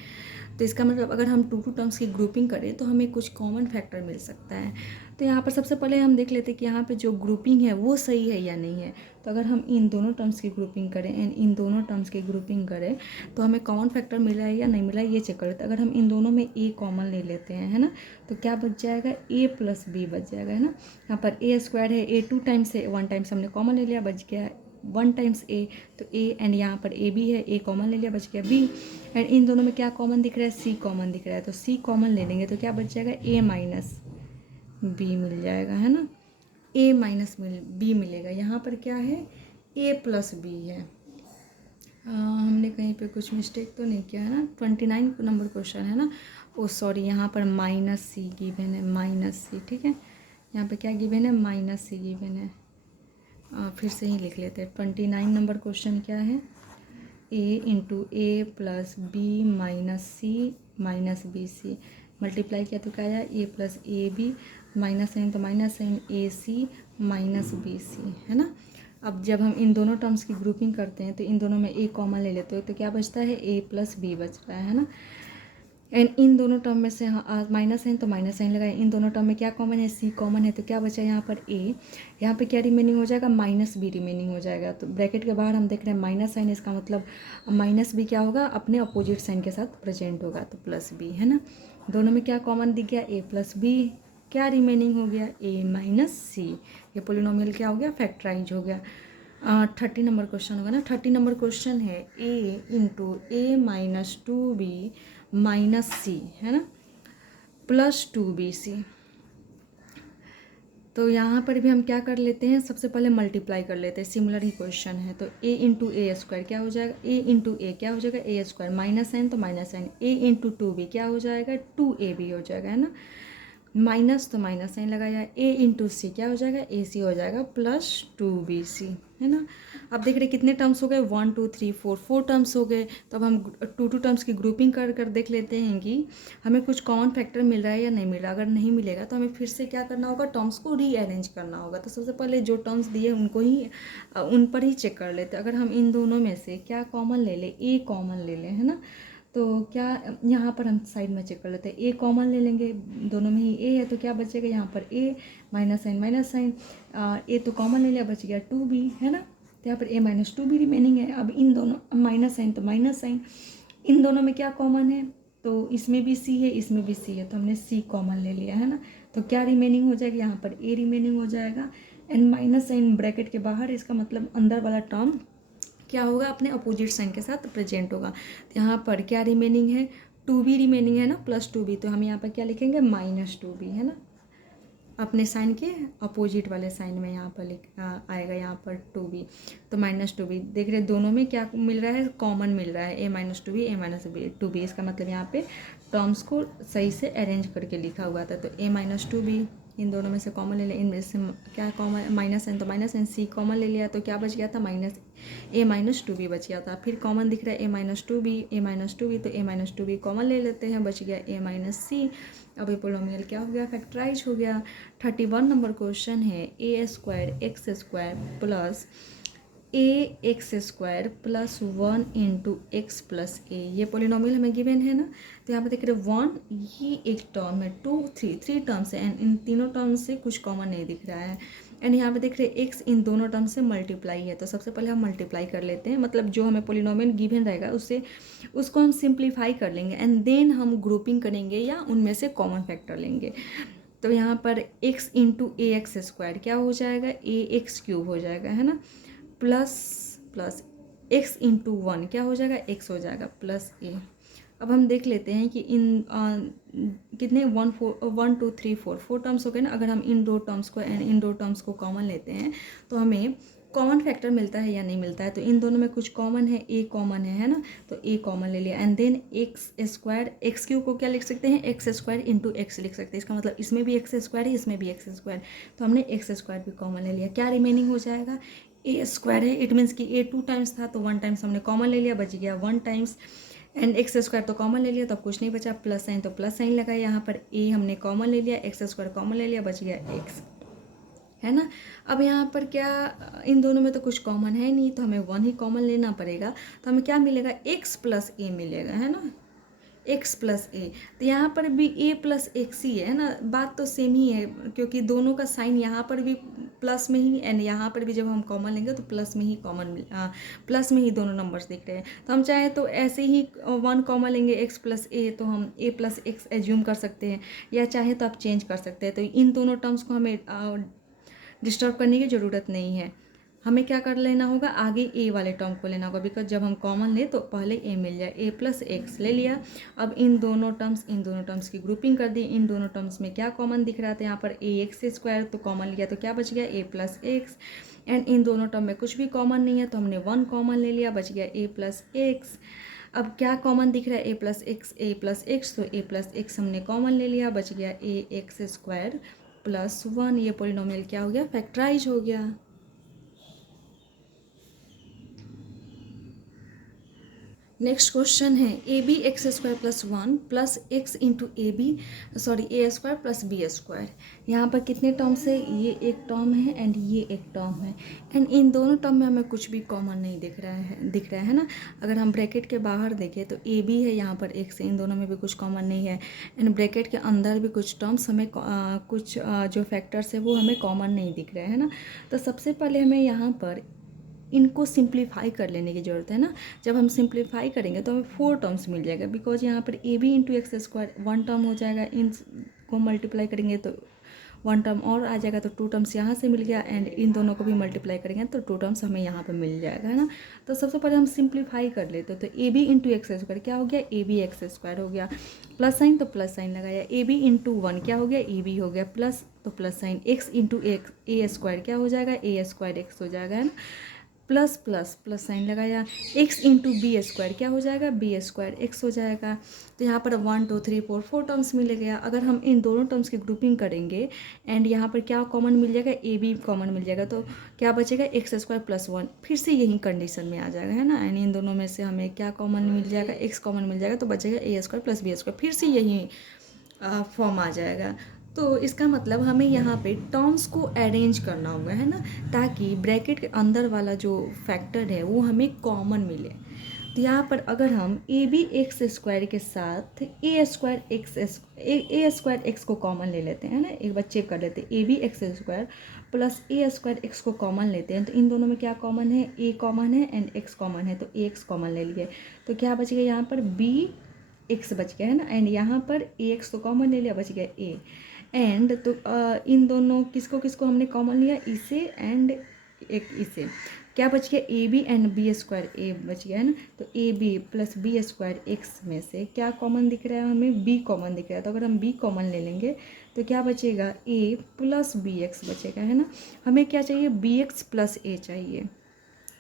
तो इसका मतलब अगर हम टू टर्म्स की ग्रुपिंग करें तो हमें कुछ कॉमन फैक्टर मिल सकता है। तो यहाँ पर सबसे पहले हम देख लेते हैं कि यहाँ पे जो ग्रुपिंग है वो सही है या नहीं है। तो अगर हम इन दोनों टर्म्स की ग्रुपिंग करें एंड इन दोनों टर्म्स की ग्रुपिंग करें तो हमें कॉमन फैक्टर मिला है या नहीं मिला है ये चेक कर लेते हैं। अगर हम इन दोनों में ए कॉमन ले लेते हैं, है ना, तो क्या बच जाएगा, ए प्लस बी बच जाएगा, है ना। यहाँ पर ए स्क्वायर है, ए 2 टाइम्स है, 1 टाइम्स हमने कॉमन ले लिया, बच गया 1 टाइम्स ए, तो ए एंड यहाँ पर ए भी है, ए कॉमन ले लिया, बच गया बी। एंड इन दोनों में क्या कॉमन दिख रहा है, सी कॉमन दिख रहा है, तो सी कॉमन ले लेंगे तो क्या बच जाएगा, ए माइनस बी मिल जाएगा, है ना, ए माइनस बी मिलेगा। यहाँ पर क्या है, ए प्लस बी है। हमने कहीं पे कुछ मिस्टेक तो नहीं किया है ना, 29 नंबर क्वेश्चन है ना, ओ सॉरी, यहाँ पर माइनस सी गिवन है, माइनस सी, ठीक है, यहाँ पे क्या गिवन है, माइनस सी गिवन है। फिर से ही लिख लेते हैं, 29 नंबर क्वेश्चन क्या है, a into a plus b minus c minus b c multiply किया तो क्या आया, a plus A b minus sign तो minus sign a c minus b c, है ना। अब जब हम इन दोनों टर्म्स की ग्रुपिंग करते हैं तो इन दोनों में ए कॉमन ले लेते हो तो क्या बचता है, ए प्लस बी बच रहा है ना। एंड इन दोनों टर्म में से माइनस साइन तो माइनस साइन लगाए, इन दोनों टर्म में क्या कॉमन है, सी कॉमन है, तो क्या बचा यहाँ पर ए, यहाँ पे क्या रिमेनिंग हो जाएगा, माइनस बी रिमेनिंग हो जाएगा। तो ब्रैकेट के बाहर हम देख रहे हैं माइनस साइन, इसका मतलब माइनस बी क्या होगा, अपने अपोजिट साइन के साथ प्रेजेंट होगा, तो प्लस बी, है ना। दोनों में क्या कॉमन दिख गया, ए प्लस बी, क्या रिमेनिंग हो गया, ए माइनस सी। ये पोलिनोमियल क्या हो गया, फैक्टराइज हो गया। 30 नंबर क्वेश्चन होगा ना, 30 नंबर क्वेश्चन है a into A minus 2b minus सी, है ना, प्लस 2bc। तो यहाँ पर भी हम क्या कर लेते हैं, सबसे पहले मल्टीप्लाई कर लेते हैं, सिमिलर ही क्वेश्चन है। तो a इंटू ए स्क्वायर क्या हो जाएगा, a इंटू ए क्या हो जाएगा, ए स्क्वायर माइनस साइन तो minus sign, a into 2b क्या हो जाएगा, 2ab हो जाएगा, है ना, माइनस तो माइनस साइन लगाया, a इंटू सी क्या हो जाएगा, ए सी हो जाएगा प्लस 2bc, है ना। अब देख रहे कितने टर्म्स हो गए, 1 2 3 4 टर्म्स हो गए। तो अब हम टू टर्म्स की ग्रुपिंग कर कर देख लेते हैं कि हमें कुछ कॉमन फैक्टर मिल रहा है या नहीं मिल रहा। अगर नहीं मिलेगा तो हमें फिर से क्या करना होगा, टर्म्स को रीअरेंज करना होगा। तो सबसे पहले जो टर्म्स दिए उनको ही उन पर ही चेक कर लेते हैं। अगर हम इन दोनों में से क्या कॉमन ले लें, ए कॉमन ले लें, है ना, तो क्या यहाँ पर हम साइड में चेक कर लेते हैं, ए कॉमन ले लेंगे, दोनों में ही ए है तो क्या बचेगा यहाँ पर ए माइनस साइन, ए तो कॉमन ले लिया, बच गया 2b, है ना। तो यहाँ पर ए माइनस 2b रिमेनिंग है। अब इन दोनों माइनस साइन तो माइनस साइन, इन दोनों में क्या कॉमन है, तो इसमें भी सी है इसमें भी सी है, तो हमने सी कॉमन ले लिया, है ना। तो क्या रिमेनिंग हो जाएगा, यहाँ पर ए रिमेनिंग हो जाएगा एंड माइनस साइन ब्रैकेट के बाहर, इसका मतलब अंदर वाला टर्म क्या होगा, अपने अपोजिट साइन के साथ प्रेजेंट होगा। तो यहाँ पर क्या रिमेनिंग है, 2b रिमेनिंग है ना, प्लस 2b, तो हम यहाँ पर क्या लिखेंगे, माइनस 2b, है ना, अपने साइन के अपोजिट वाले साइन में यहाँ पर आएगा यहाँ पर 2b, तो माइनस 2b। देख रहे दोनों में क्या मिल रहा है, कॉमन मिल रहा है, ए माइनस 2b ए माइनस 2b, इसका मतलब यहाँ पे टर्म्स को सही से अरेंज करके लिखा हुआ था। तो ए माइनस 2b इन दोनों में से कॉमन ले लिया, इनमें से क्या कॉमन, माइनस एन तो माइनस एन, सी कॉमन ले लिया तो क्या बच गया था, माइनस ए माइनस 2b बच गया था। फिर कॉमन दिख रहा है ए माइनस 2b, तो ए माइनस 2b कॉमन ले लेते हैं, बच गया ए माइनस सी। अब ये पोलिनोमियल क्या हो गया, फैक्टराइज हो गया। 31 नंबर क्वेश्चन है ए square x square plus a x square plus 1 into x plus a, ये पोलिनोमियल हमें गिवन है ना। तो यहाँ पर देख रहे 1 ये एक टर्म है, 2 3 टर्म्स है एंड इन तीनों टर्म्स से कुछ कॉमन नहीं दिख रहा है। एंड यहाँ पे देख रहे एक्स इन दोनों टर्म से मल्टीप्लाई है, तो सबसे पहले हम मल्टीप्लाई कर लेते हैं, मतलब जो हमें पोलिनोमियल गिवन रहेगा उसको हम सिंप्लीफाई कर लेंगे एंड देन हम ग्रुपिंग करेंगे या उनमें से कॉमन फैक्टर लेंगे। तो यहाँ पर x into a x square क्या हो जाएगा, ए एक्स क्यूब हो जाएगा, है ना, प्लस x इंटू 1 क्या हो जाएगा, x हो जाएगा प्लस ए। अब हम देख लेते हैं कि इन कितने 1 2 3 4 टर्म्स हो गए ना। अगर हम इन दो टर्म्स को एंड इन दो टर्म्स को कॉमन लेते हैं तो हमें कॉमन फैक्टर मिलता है या नहीं मिलता है। तो इन दोनों में कुछ कॉमन है, ए कॉमन है ना, तो ए कॉमन ले लिया। And then x square, x q को क्या लिख सकते हैं, एक्स स्क्वायर इंटू एक्स लिख सकते हैं। इसका मतलब इसमें भी एक्स स्क्वायर है, इसमें भी एक्स स्क्वायर, तो हमने एक्स स्क्वायर भी कॉमन ले लिया। क्या रिमेनिंग हो जाएगा, ए स्क्वायर है, इट मीन्स कि ए 2 टाइम्स था तो 1 टाइम्स हमने कॉमन ले लिया, बच गया 1 टाइम्स। एंड एक्स स्क्वायर तो कॉमन ले लिया तो अब कुछ नहीं बचा, प्लस साइन तो प्लस साइन लगा, यहाँ पर ए हमने कॉमन ले लिया, एक्स स्क्वायर कॉमन ले लिया, बच गया एक्स, है ना। अब यहाँ पर क्या, इन दोनों में तो कुछ कॉमन है नहीं, तो हमें 1 ही कॉमन लेना पड़ेगा। तो हमें क्या मिलेगा, एक्स प्लस ए मिलेगा, है ना, एक्स प्लस ए। तो यहाँ पर भी ए प्लस एक्स ही है ना, बात तो सेम ही है, क्योंकि दोनों का साइन यहाँ पर भी प्लस में ही एंड यहाँ पर भी जब हम कॉमन लेंगे तो प्लस में ही प्लस में ही दोनों नंबर्स दिख रहे हैं। तो हम चाहे तो ऐसे ही 1 कॉमन लेंगे एक्स प्लस ए, तो हम ए प्लस एक्स एज्यूम कर सकते हैं, या चाहे तो आप चेंज कर सकते हैं। तो इन दोनों टर्म्स को हमें डिस्टर्ब करने की ज़रूरत नहीं है। हमें क्या कर लेना होगा, आगे ए वाले टर्म को लेना होगा, बिकॉज जब हम कॉमन ले तो पहले ए मिल जाए, ए प्लस एक्स ले लिया। अब इन दोनों टर्म्स की ग्रुपिंग कर दी। इन दोनों टर्म्स में क्या कॉमन दिख रहा था, यहाँ पर ए एक्स स्क्वायर तो कॉमन लिया तो क्या बच गया, ए प्लस एक्स। एंड इन दोनों टर्म में कुछ भी कॉमन नहीं है तो हमने 1 कॉमन ले लिया, बच गया ए प्लस एक्स। अब क्या कॉमन दिख रहा है, ए प्लस एक्स, तो ए प्लस एक्स हमने कॉमन ले लिया, बच गया ए एक्स स्क्वायर प्लस 1। ये पॉलिनोमियल क्या हो गया, फैक्टराइज हो गया। नेक्स्ट क्वेश्चन है, A B x square plus 1 plus x into a square plus B square. यहाँ पर कितने टर्म्स है, ये एक टर्म है एंड ये एक टर्म है। एंड इन दोनों टर्म में हमें कुछ भी कॉमन नहीं दिख रहा है ना। अगर हम ब्रैकेट के बाहर देखें तो ए बी है, यहाँ पर एक्स है, इन दोनों में भी कुछ कॉमन नहीं है। एंड ब्रैकेट के अंदर भी कुछ टर्म्स हमें कुछ जो फैक्टर्स है वो हमें कॉमन नहीं दिख रहे हैं ना। तो सबसे पहले हमें यहाँ पर इनको सिंप्लीफाई कर लेने की ज़रूरत है ना। जब हम सिंप्लीफाई करेंगे तो हमें 4 टर्म्स मिल जाएगा, बिकॉज यहाँ पर a B into x square 1 term हो जाएगा, इन को मल्टीप्लाई करेंगे तो 1 टर्म और आ जाएगा, तो 2 टर्म्स यहाँ से मिल गया। एंड इन दोनों को भी मल्टीप्लाई करेंगे तो 2 टर्म्स हमें यहाँ पर मिल जाएगा, है ना। तो सबसे पहले हम सिंप्लीफाई कर लेते हैं, तो a B into x square क्या हो गया, ए बी एक्स स्क्वायर हो गया, प्लस साइन तो प्लस साइन लगाया, ए बी इंटू 1 क्या हो गया, ए बी हो गया, प्लस तो plus sign, x into x a square क्या हो जाएगा, ए स्क्वायर एक्स हो जाएगा, है ना, प्लस प्लस प्लस साइन लगाया, एक्स इंटू बी स्क्वायर क्या हो जाएगा, बी स्क्वायर एक्स हो जाएगा। तो यहाँ पर 1 2 3 4 टर्म्स मिल गया। अगर हम इन दोनों टर्म्स की ग्रुपिंग करेंगे एंड यहाँ पर क्या कॉमन मिल जाएगा, ए बी कॉमन मिल जाएगा, तो क्या बचेगा, एक्स स्क्वायर प्लस 1, फिर से यही कंडीशन में आ जाएगा, है ना। एंड इन दोनों में से हमें क्या कॉमन मिल जाएगा, एक्स कॉमन मिल जाएगा, तो बचेगा ए स्क्वायर प्लस बी स्क्वायर, फिर से यही फॉर्म आ जाएगा। तो इसका मतलब हमें यहाँ पे टर्म्स को अरेंज करना होगा, है ना, ताकि ब्रैकेट के अंदर वाला जो फैक्टर है वो हमें कॉमन मिले। तो यहाँ पर अगर हम ए बी एक्स स्क्वायर के साथ ए स्क्वायर एक्स को कॉमन ले लेते हैं ना, एक बार चेक कर लेते हैं, a B x square plus a square x को कॉमन लेते हैं, तो इन दोनों में क्या कॉमन है, ए कॉमन है एंड एक्स कॉमन है, तो ए एक्स कॉमन ले लिए, तो क्या बच गया, यहाँ पर बी एक्स बच गया, है ना। एंड यहाँ पर ए एक्स तो कॉमन ले लिया, बच गया ए। एंड तो इन दोनों किसको हमने कॉमन लिया, इसे एंड एक इसे, क्या बच गया, a b and b square a बच गया, है ना। तो a b plus B square x में से क्या कॉमन दिख रहा है, हमें बी कॉमन दिख रहा है, तो अगर हम बी कॉमन ले लेंगे तो क्या बचेगा, ए प्लस बी एक्स बचेगा, है ना। हमें क्या चाहिए, बी एक्स प्लस ए चाहिए।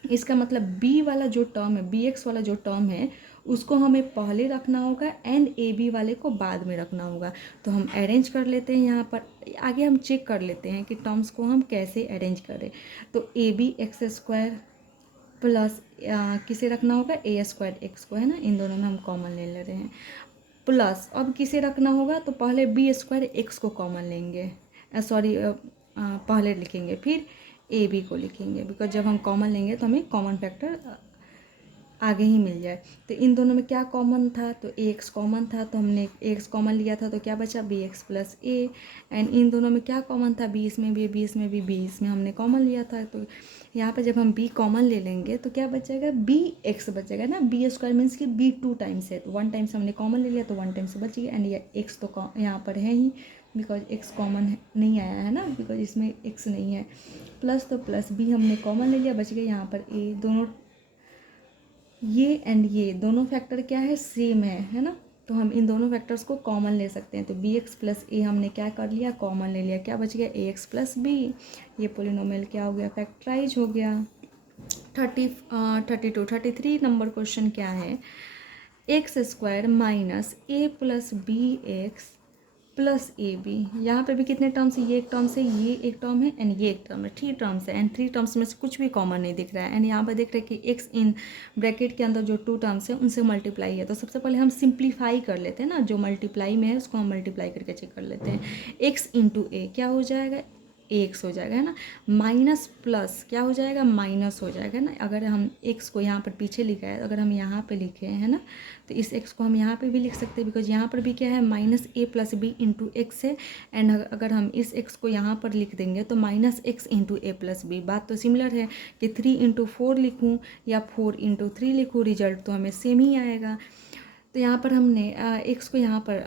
इसका मतलब बी वाला जो टर्म है, बी एक्स वाला जो टर्म है उसको हमें पहले रखना होगा एंड ए बी वाले को बाद में रखना होगा। तो हम अरेंज कर लेते हैं, यहाँ पर आगे हम चेक कर लेते हैं कि टर्म्स को हम कैसे अरेंज करें। तो a B x square plus किसे रखना होगा, ए स्क्वायर एक्स को, है ना, इन दोनों में हम कॉमन ले रहे हैं, प्लस अब किसे रखना होगा, तो पहले बी स्क्वायर एक्स को कॉमन लेंगे, पहले लिखेंगे, फिर ए बी को लिखेंगे, बिकॉज जब हम कॉमन लेंगे तो हमें कॉमन फैक्टर आगे ही मिल जाए। तो इन दोनों में क्या कॉमन था, तो ए एक्स कॉमन था, तो हमने ए एक्स कॉमन लिया था, तो क्या बचा, b x plus a. And इन दोनों में क्या कॉमन था, बी इसमें भी, बी इसमें भी, बी इसमें हमने कॉमन लिया था, तो यहाँ पर जब हम बी कॉमन ले लेंगे तो क्या बचेगा, बी एक्स बचेगा ना। बी स्क्वायर मीन्स कि बी 2 टाइम्स है, तो 1 टाइम्स हमने कॉमन ले लिया तो 1 टाइम्स बच गया। एंड ये एक्स तो यहाँ पर है ही, बिकॉज एक्स कॉमन नहीं आया है ना, बिकॉज इसमें एक्स नहीं है। प्लस तो प्लस बी हमने कॉमन ले लिया, बच गया यहाँ पर ए। दोनों ये एंड ये दोनों फैक्टर क्या है, सेम है ना। तो हम इन दोनों वेक्टर्स को कॉमन ले सकते हैं। तो बी एक्स प्लस ए हमने क्या कर लिया, कॉमन ले लिया, क्या बच गया, ए एक्स प्लस बी। ये पोलिनोमियल क्या हो गया, फैक्टराइज हो गया। 33 नंबर क्वेश्चन क्या है, x square minus a plus B x plus A b. यहाँ पे भी कितने टर्म्स है, ये एक टर्म्स है, ये एक टर्म है एंड ये एक टर्म है, 3 टर्म्स है एंड 3 टर्म्स में से कुछ भी कॉमन नहीं दिख रहा है। एंड यहाँ पर देख रहे हैं कि एक्स इन ब्रैकेट के अंदर जो 2 टर्म्स है उनसे मल्टीप्लाई है। तो सबसे पहले हम सिंप्लीफाई कर लेते हैं ना, जो मल्टीप्लाई में है उसको हम मल्टीप्लाई करके चेक कर लेते हैं। एक्स इंटू ए क्या हो जाएगा, एक्स हो जाएगा, है ना, माइनस प्लस क्या हो जाएगा, माइनस हो जाएगा ना। अगर हम एक्स को यहाँ पर पीछे लिखा है, अगर हम यहाँ पे लिखे हैं ना, तो इस एक्स को हम यहाँ पे भी लिख सकते हैं, बिकॉज यहाँ पर भी क्या है, minus a plus B into x है। एंड अगर हम इस एक्स को यहाँ पर लिख देंगे तो minus x into a plus B. बात तो सिमिलर है कि 3 इंटू 4 लिखूँ या 4 इंटू 3 लिखूँ, रिजल्ट तो हमें सेम ही आएगा। तो यहाँ पर हमने एक्स को यहाँ पर,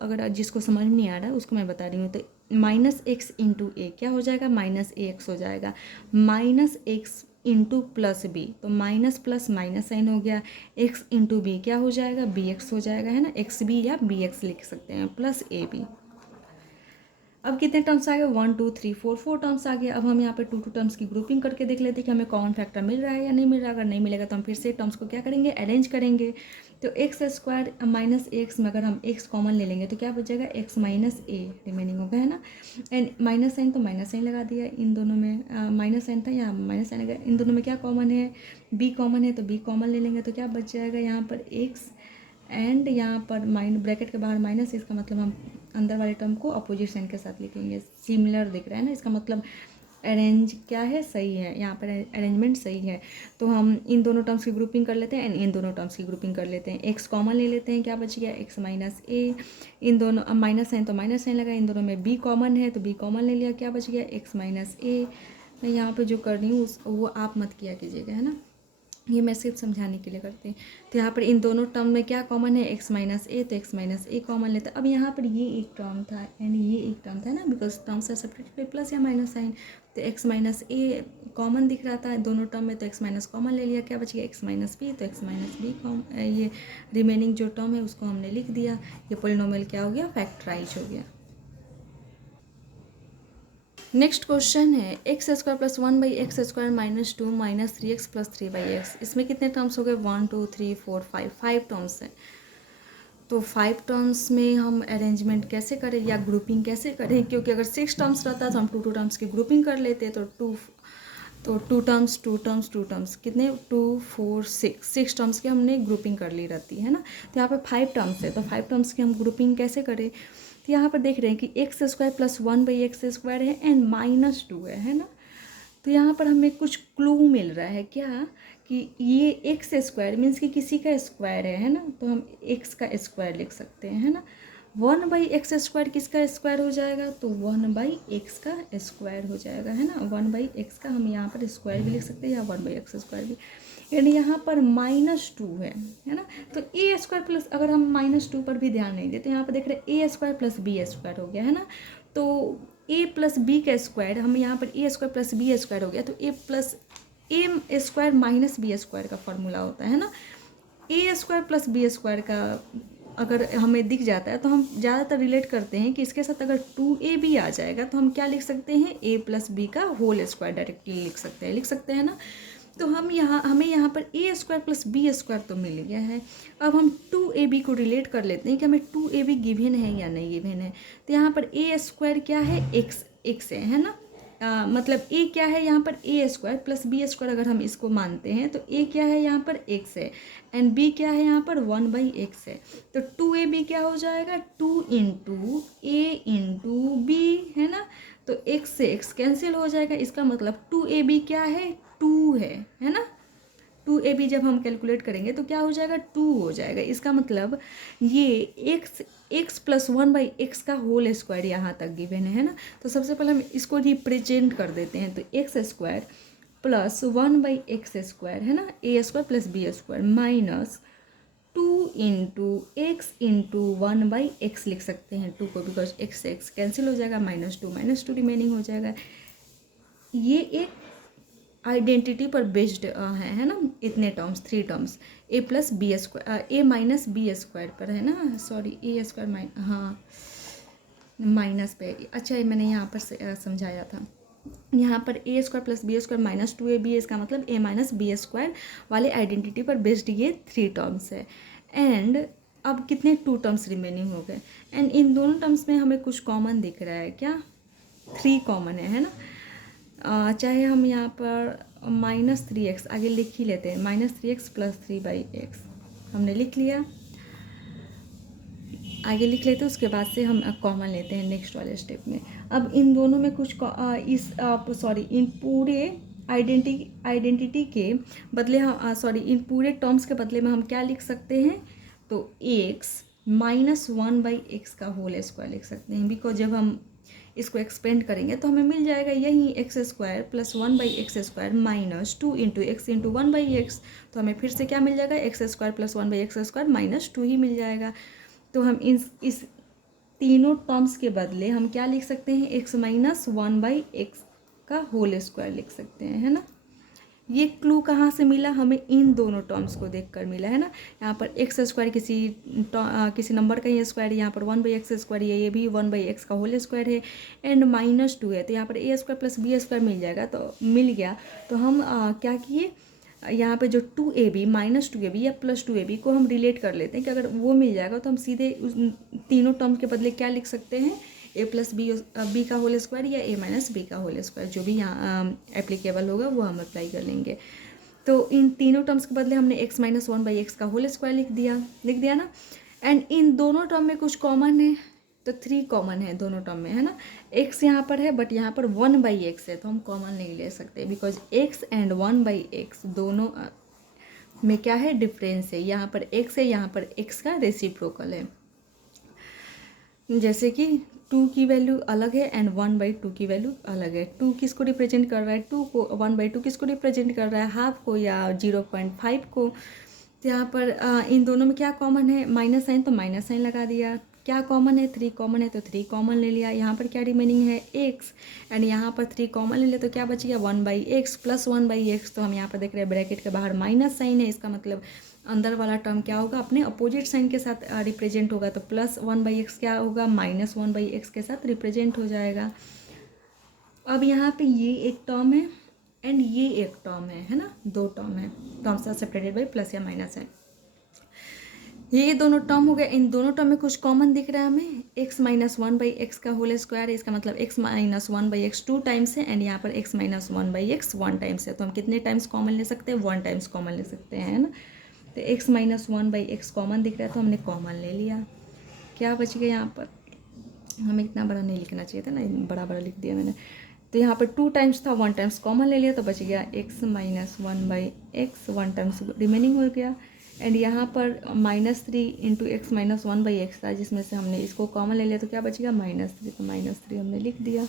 अगर जिसको समझ नहीं आ रहा है उसको मैं बता रही हूँ, तो माइनस एक्स इंटू ए क्या हो जाएगा, माइनस ए एक्स हो जाएगा, minus x into plus b, तो माइनस प्लस माइनस साइन हो गया, एक्स इंटू बी क्या हो जाएगा, बी एक्स हो जाएगा, है ना, एक्स बी या बी एक्स लिख सकते हैं, प्लस ए बी। अब कितने टर्म्स आ गए, 1 2 3 4 4 टर्म्स आ गए। अब हम यहाँ पे 2 2 टर्म्स की ग्रुपिंग करके देख लेते हैं कि हमें कॉमन फैक्टर मिल रहा है या नहीं मिल रहा। अगर नहीं मिलेगा तो हम फिर से टर्म्स को क्या करेंगे, अरेंज करेंगे। तो एक्स स्क्वायर माइनस एक्स में अगर हम एक्स कॉमन ले लेंगे तो क्या बचेगा, एक्स माइनस ए रिमेनिंग होगा, है ना। एंड माइनस साइन तो माइनस साइन लगा दिया, इन दोनों में माइनस साइन था, यहाँ माइनस साइन लगा। इन दोनों में क्या कॉमन है, बी कॉमन है, तो बी कॉमन ले लेंगे तो क्या बच जाएगा यहाँ पर एक्स, एंड यहाँ पर ब्रैकेट के बाहर माइनस, इसका मतलब हम अंदर वाले टर्म को अपोजिट साइन के साथ लिखेंगे। सिमिलर दिख रहा है ना, इसका मतलब अरेंज क्या है, सही है, यहाँ पर अरेंजमेंट सही है। तो हम इन दोनों टर्म्स की ग्रुपिंग कर लेते हैं एंड इन दोनों टर्म्स की ग्रुपिंग कर लेते हैं। एक्स कॉमन ले लेते हैं, क्या बच गया, एक्स माइनस ए, इन दोनों, अब माइनस साइन तो माइनस साइन लगा, इन दोनों में बी कॉमन है तो बी कॉमन ले लिया, क्या बच गया, एक्स माइनस ए। मैं यहाँ पर जो कर रही हूँ वो आप मत किया कीजिएगा, है ना, ये मैं सिर्फ समझाने के लिए करते हैं। तो यहाँ पर इन दोनों टर्म में क्या कॉमन है, एक्स माइनस ए, तो एक्स माइनस ए कॉमन लेते हैं। अब यहाँ पर ये एक टर्म था एंड ये एक टर्म था ना, because terms are separated by plus या माइनस साइन। तो एक्स माइनस ए कॉमन दिख रहा था दोनों टर्म में, तो एक्स माइनस कॉमन ले लिया, क्या बच गया, एक्स माइनस बी, तो एक्स माइनस बी ये रिमेनिंग जो टर्म है उसको हमने लिख दिया। ये पोलिनोमियल क्या हो गया, फैक्टराइज हो गया। नेक्स्ट क्वेश्चन है x square plus 1 by x square minus 2 minus 3x plus 3 by x. इसमें कितने टर्म्स हो गए, 1 2 3 4 5, 5 टर्म्स हैं। तो 5 टर्म्स में हम अरेंजमेंट कैसे करें या ग्रुपिंग कैसे करें, क्योंकि अगर 6 टर्म्स रहता तो हम 2 2 टर्म्स की ग्रुपिंग कर लेते। तो 2 टर्म्स कितने, 2 4 6 टर्म्स की हमने ग्रुपिंग कर ली रहती है ना। तो यहाँ पे 5 टर्म्स है, तो 5 टर्म्स की हम ग्रुपिंग कैसे करें। तो यहाँ पर देख रहे हैं कि x square plus 1 by x square है एंड माइनस 2 है ना। तो यहाँ पर हमें कुछ क्लू मिल रहा है क्या, कि ये एक्स स्क्वायर मीन्स कि किसी का स्क्वायर है ना, तो हम एक्स का स्क्वायर लिख सकते हैं, है ना। 1 बाई एक्स स्क्वायर किसका स्क्वायर हो जाएगा, तो 1 बाई एक्स का स्क्वायर हो जाएगा, है ना। 1 बाई एक्स का हम यहाँ पर स्क्वायर भी लिख सकते हैं या 1 बाई एक्स स्क्वायर भी। यानी यहाँ पर माइनस 2 है ना। तो ए स्क्वायर प्लस, अगर हम माइनस 2 पर भी ध्यान नहीं देते, यहाँ पर देख रहे हैं a square plus B square हो गया, है ना। तो ए प्लस बी का स्क्वायर, हम यहाँ पर a square plus B square हो गया, तो A plus a square minus B square का फॉर्मूला होता है ना। A square plus B square का अगर हमें दिख जाता है तो हम ज़्यादातर रिलेट करते हैं कि इसके साथ अगर 2ab आ जाएगा तो हम क्या लिख सकते हैं, a प्लस बी का होल स्क्वायर डायरेक्टली लिख सकते हैं ना। तो हमें यहाँ पर a square plus B square तो मिल गया है। अब हम 2ab को रिलेट कर लेते हैं कि हमें 2ab गिवन है या नहीं गिवन है। तो यहाँ पर ए स्क्वायर क्या है, एक्स है ना। मतलब ए क्या है यहाँ पर, a square plus B square अगर हम इसको मानते हैं तो ए क्या है यहाँ पर, एक्स है, एंड बी क्या है यहाँ पर, 1 बाई एक्स है। तो 2ab क्या हो जाएगा, 2 इंटू ए इंटू बी, है ना। तो एक्स से एक्स कैंसिल हो जाएगा, इसका मतलब 2ab क्या है, 2 है ना। 2ab जब हम कैलकुलेट करेंगे तो क्या हो जाएगा, 2 हो जाएगा। इसका मतलब ये एक्स प्लस 1 बाई एक्स का होल स्क्वायर यहाँ तक गिवन है ना। तो सबसे पहले हम इसको रिप्रेजेंट कर देते हैं। तो x square plus 1 by x square है ना, a square plus B square minus 2 into x into 1 by x लिख सकते हैं 2 को, बिकॉज एक्स से एक्स कैंसिल हो जाएगा, -2 रिमेनिंग हो जाएगा। ये एक आइडेंटिटी पर बेस्ड है ना, इतने टर्म्स, 3 टर्म्स, ए प्लस बी स्क्वायर, ए माइनस बी स्क्वायर पर है ना, सॉरी ए स्क्वायर हाँ माइनस पे। अच्छा ये मैंने यहाँ पर समझाया था, यहाँ पर a square plus B square minus 2ab, इसका मतलब ए माइनस बी स्क्वायर वाले आइडेंटिटी पर बेस्ड ये 3 टर्म्स है। एंड अब कितने 2 टर्म्स रिमेनिंग हो गए, एंड इन दोनों टर्म्स में हमें कुछ कॉमन दिख रहा है, क्या 3 कॉमन है ना। चाहे हम यहाँ पर -3x आगे लिख ही लेते हैं, -3x प्लस 3/x हमने लिख लिया, आगे लिख लेते हैं, उसके बाद से हम कॉमन लेते हैं नेक्स्ट वाले स्टेप में। अब इन दोनों में कुछ इन पूरे आइडेंटिटी के बदले हम इन पूरे टर्म्स के बदले में हम क्या लिख सकते हैं, तो x माइनस 1/x का होल स्क्वायर लिख सकते हैं, बिकॉज जब हम इसको एक्सपेंड करेंगे तो हमें मिल जाएगा यही x² plus 1/x² minus 2 into x into 1/x, तो हमें फिर से क्या मिल जाएगा, x² प्लस 1/x² माइनस 2 ही मिल जाएगा। तो हम इस तीनों टर्म्स के बदले हम क्या लिख सकते हैं, x माइनस 1/x का होल स्क्वायर लिख सकते हैं, है ना। ये क्लू कहाँ से मिला, हमें इन दोनों टर्म्स को देखकर मिला है ना। यहाँ पर x² किसी नंबर का ही स्क्वायर है, यहाँ पर 1/x² ये भी 1/x का होल स्क्वायर है, एंड -2 है, तो यहाँ पर a² प्लस b² मिल जाएगा, तो मिल गया। तो हम क्या किए, यहाँ पे जो 2ab माइनस 2ab या प्लस 2ab को हम रिलेट कर लेते हैं कि अगर वो मिल जाएगा तो हम सीधे उस तीनों टर्म के बदले क्या लिख सकते हैं, a प्लस बी का होल स्क्वायर या a माइनस बी का होल स्क्वायर, जो भी यहाँ एप्लीकेबल होगा वो हम अप्लाई कर लेंगे। तो इन तीनों टर्म्स के बदले हमने x माइनस 1/x का होल स्क्वायर लिख दिया ना। एंड इन दोनों टर्म में कुछ कॉमन है, तो 3 कॉमन है दोनों टर्म में, है ना। x यहाँ पर है बट यहाँ पर 1/x है, तो हम कॉमन नहीं ले सकते, बिकॉज x एंड 1/x दोनों में क्या है, डिफरेंस है। यहाँ पर x है, यहाँ पर x का रेसिप्रोकल है, जैसे कि 2 की वैल्यू अलग है एंड 1/2 की वैल्यू अलग है। 2 किसको रिप्रेजेंट कर रहा है, 2 को, 1/2 किसको रिप्रेजेंट कर रहा है, हाफ को या 0.5 को। तो यहाँ पर इन दोनों में क्या कॉमन है, माइनस साइन, तो माइनस साइन लगा दिया। क्या कॉमन है, 3 कॉमन है, तो 3 कॉमन ले लिया। यहाँ पर क्या रिमेनिंग है, x, एंड यहाँ पर 3 कॉमन ले लिया, तो क्या बच गया, 1/x प्लस 1/x। तो हम यहाँ पर देख रहे हैं ब्रैकेट के बाहर माइनस साइन है, इसका मतलब अंदर वाला टर्म क्या होगा, अपने अपोजिट साइन के साथ रिप्रेजेंट होगा, तो प्लस 1/x क्या होगा, माइनस 1/x के साथ रिप्रेजेंट हो जाएगा। अब यहाँ पे ये एक टर्म है एंड ये एक टर्म है ना, 2 टर्म है, terms are separated by plus या माइनस है। ये दोनों टर्म हो गए, इन दोनों टर्म में कुछ कॉमन दिख रहा है हमें, x माइनस 1/x का होल स्क्वायर है, इसका मतलब x माइनस 1/x 2 टाइम्स है, एंड यहाँ पर x माइनस 1/x 1 टाइम्स है। तो हम कितने टाइम्स कॉमन ले सकते हैं, 1 टाइम्स कॉमन ले सकते हैं, है ना। तो x माइनस 1/x कॉमन दिख रहा है, तो हमने कॉमन ले लिया। क्या बच गया, यहाँ पर हमें इतना बड़ा नहीं लिखना चाहिए था ना, बड़ा बड़ा लिख दिया मैंने। तो यहाँ पर 2 टाइम्स था, 1 टाइम्स कॉमन ले लिया, तो बच गया x minus 1/x 1 times remaining हो गया। एंड यहाँ पर -3 इंटू x माइनस 1/x था, जिसमें से हमने इसको कॉमन ले लिया, तो क्या बच गया, -3, तो -3 हमने लिख दिया।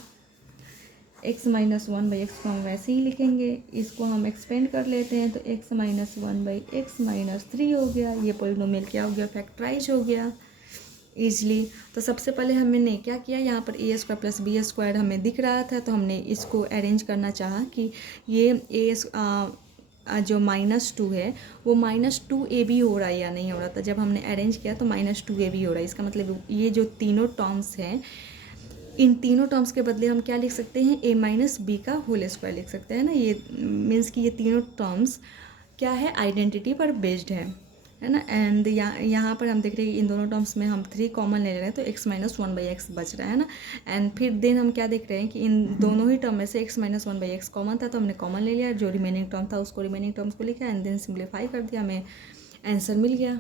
x माइनस 1/x को हम वैसे ही लिखेंगे, इसको हम एक्सपेंड कर लेते हैं, तो x माइनस 1/x माइनस 3 हो गया। ये पोलिनोमियल क्या हो गया, फैक्टराइज हो गया ईजली। तो सबसे पहले हमने क्या किया, यहाँ पर a² प्लस b² हमें दिख रहा था, तो हमने इसको अरेंज करना चाहा कि ये जो -2 है वो -2ab हो रहा है या नहीं हो रहा था। जब हमने अरेंज किया तो -2ab हो रहा है, इसका मतलब ये जो तीनों टर्म्स हैं, इन तीनों टर्म्स के बदले हम क्या लिख सकते हैं, a माइनस बी का होल स्क्वायर लिख सकते हैं ना। ये मीन्स कि ये तीनों टर्म्स क्या है, आइडेंटिटी पर बेस्ड है ना। एंड यहाँ पर हम देख रहे हैं कि इन दोनों टर्म्स में हम 3 कॉमन ले रहे हैं, तो x माइनस 1/x बच रहा है ना। एंड फिर देन हम क्या देख रहे हैं कि इन दोनों ही टर्म में से x माइनस 1/x कॉमन था, तो हमने कॉमन ले लिया, जो रिमेनिंग टर्म था उसको रिमेनिंग टर्म्स को लिखा एंड देन सिंप्लीफाई कर दिया, हमें आंसर मिल गया।